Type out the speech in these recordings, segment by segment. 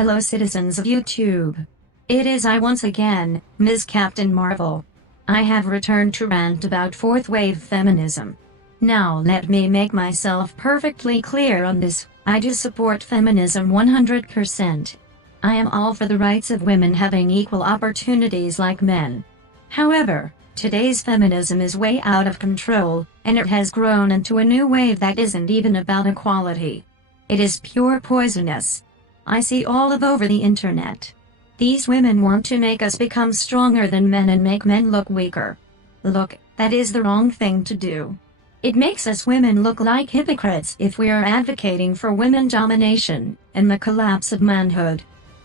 Hello citizens of YouTube. It is I once again, Ms. Captain Marvel. I have returned to rant about fourth wave feminism. Now let me make myself perfectly clear on this, I do support feminism 100%. I am all for the rights of women having equal opportunities like men. However, today's feminism is way out of control, and it has grown into a new wave that isn't even about equality. It is pure poisonous. I see all over the internet. These women want to make us become stronger than men and make men look weaker. Look, that is the wrong thing to do. It makes us women look like hypocrites if we are advocating for women domination and the collapse of manhood.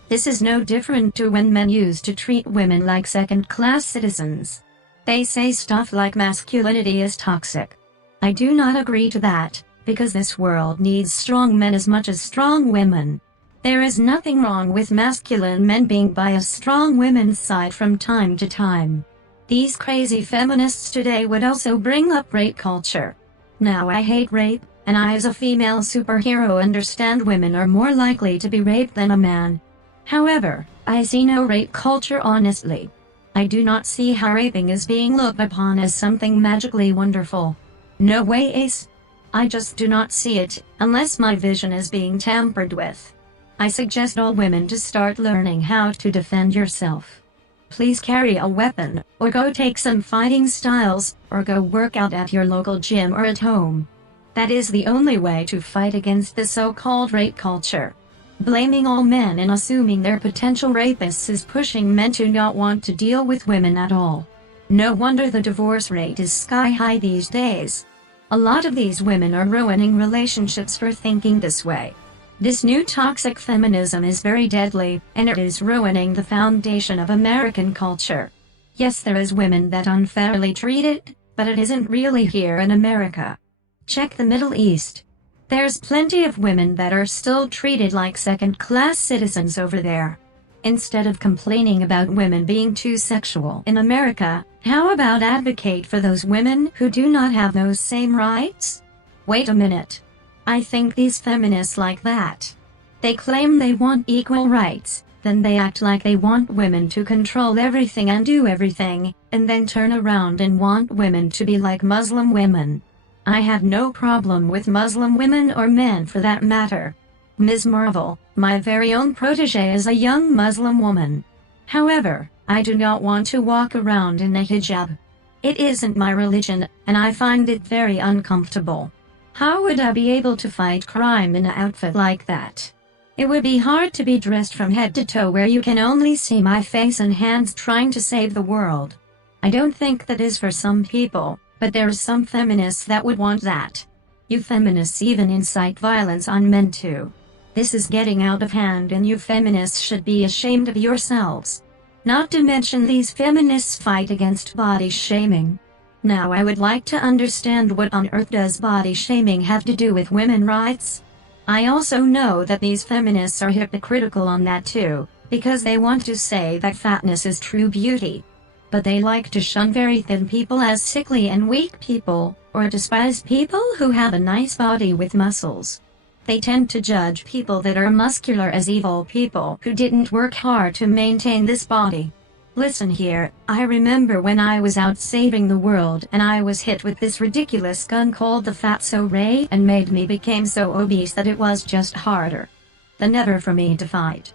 This is no different to when men used to treat women like second-class citizens. They say stuff like masculinity is toxic. I do not agree to that, because this world needs strong men as much as strong women. There is nothing wrong with masculine men being by a strong women's side from time to time. These crazy feminists today would also bring up rape culture. Now I hate rape, and I as a female superhero understand women are more likely to be raped than a man. However, I see no rape culture honestly. I do not see how raping is being looked upon as something magically wonderful. No way, Ace. I just do not see it, unless my vision is being tampered with. I suggest all women to start learning how to defend yourself. Please carry a weapon, or go take some fighting styles, or go work out at your local gym or at home. That is the only way to fight against the so-called rape culture. Blaming all men and assuming they're potential rapists is pushing men to not want to deal with women at all. No wonder the divorce rate is sky high these days. A lot of these women are ruining relationships for thinking this way. This new toxic feminism is very deadly, and it is ruining the foundation of American culture. Yes, there is women that unfairly treated, but it isn't really here in America. Check the Middle East. There's plenty of women that are still treated like second-class citizens over there. Instead of complaining about women being too sexual in America, how about advocate for those women who do not have those same rights? Wait a minute. I think these feminists like that. They claim they want equal rights, then they act like they want women to control everything and do everything, and then turn around and want women to be like Muslim women. I have no problem with Muslim women or men for that matter. Ms. Marvel, my very own protege, is a young Muslim woman. However, I do not want to walk around in a hijab. It isn't my religion, and I find it very uncomfortable. How would I be able to fight crime in an outfit like that? It would be hard to be dressed from head to toe where you can only see my face and hands trying to save the world. I don't think that is for some people, but there are some feminists that would want that. You feminists even incite violence on men too. This is getting out of hand, and you feminists should be ashamed of yourselves. Not to mention these feminists fight against body shaming. Now I would like to understand what on earth does body shaming have to do with women's rights? I also know that these feminists are hypocritical on that too, because they want to say that fatness is true beauty. But they like to shun very thin people as sickly and weak people, or despise people who have a nice body with muscles. They tend to judge people that are muscular as evil people who didn't work hard to maintain this body. Listen here, I remember when I was out saving the world and I was hit with this ridiculous gun called the Fatso Ray and made me became so obese that it was just harder than ever for me to fight.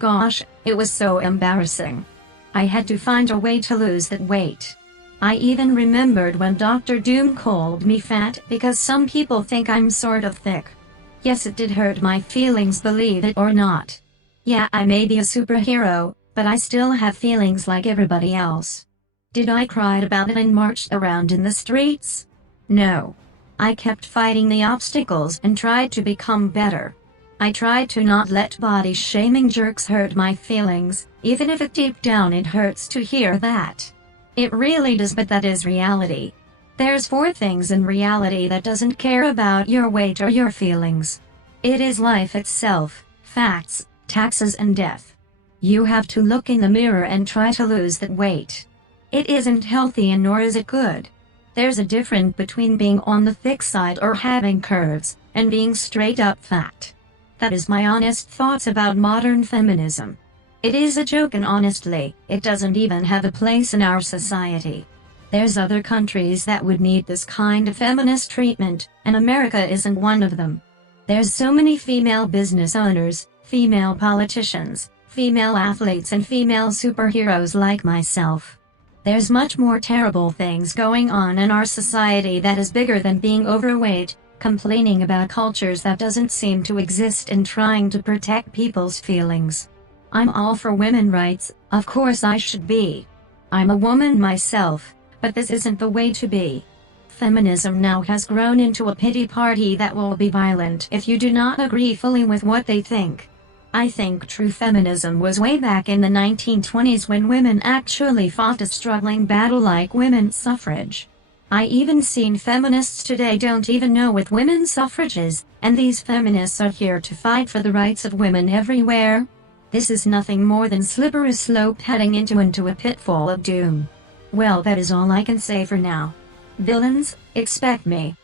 Gosh, it was so embarrassing. I had to find a way to lose that weight. I even remembered when Dr. Doom called me fat because some people think I'm sort of thick. Yes, it did hurt my feelings, believe it or not. Yeah, I may be a superhero, but I still have feelings like everybody else. Did I cry about it and marched around in the streets? No. I kept fighting the obstacles and tried to become better. I tried to not let body shaming jerks hurt my feelings, even if deep down it hurts to hear that. It really does, but that is reality. There's 4 things in reality that doesn't care about your weight or your feelings. It is life itself, facts, taxes and death. You have to look in the mirror and try to lose that weight. It isn't healthy and nor is it good. There's a difference between being on the thick side or having curves, and being straight up fat. That is my honest thoughts about modern feminism. It is a joke, and honestly, it doesn't even have a place in our society. There's other countries that would need this kind of feminist treatment, and America isn't one of them. There's so many female business owners, female politicians, female athletes, and female superheroes like myself. There's much more terrible things going on in our society that is bigger than being overweight, complaining about cultures that doesn't seem to exist, and trying to protect people's feelings. I'm all for women's rights, of course I should be. I'm a woman myself, but this isn't the way to be. Feminism now has grown into a pity party that will be violent if you do not agree fully with what they think. I think true feminism was way back in the 1920s, when women actually fought a struggling battle like women's suffrage. I even seen feminists today don't even know what women's suffrage is, and these feminists are here to fight for the rights of women everywhere. This is nothing more than slippery slope heading into a pitfall of doom. Well, that is all I can say for now. Villains, expect me.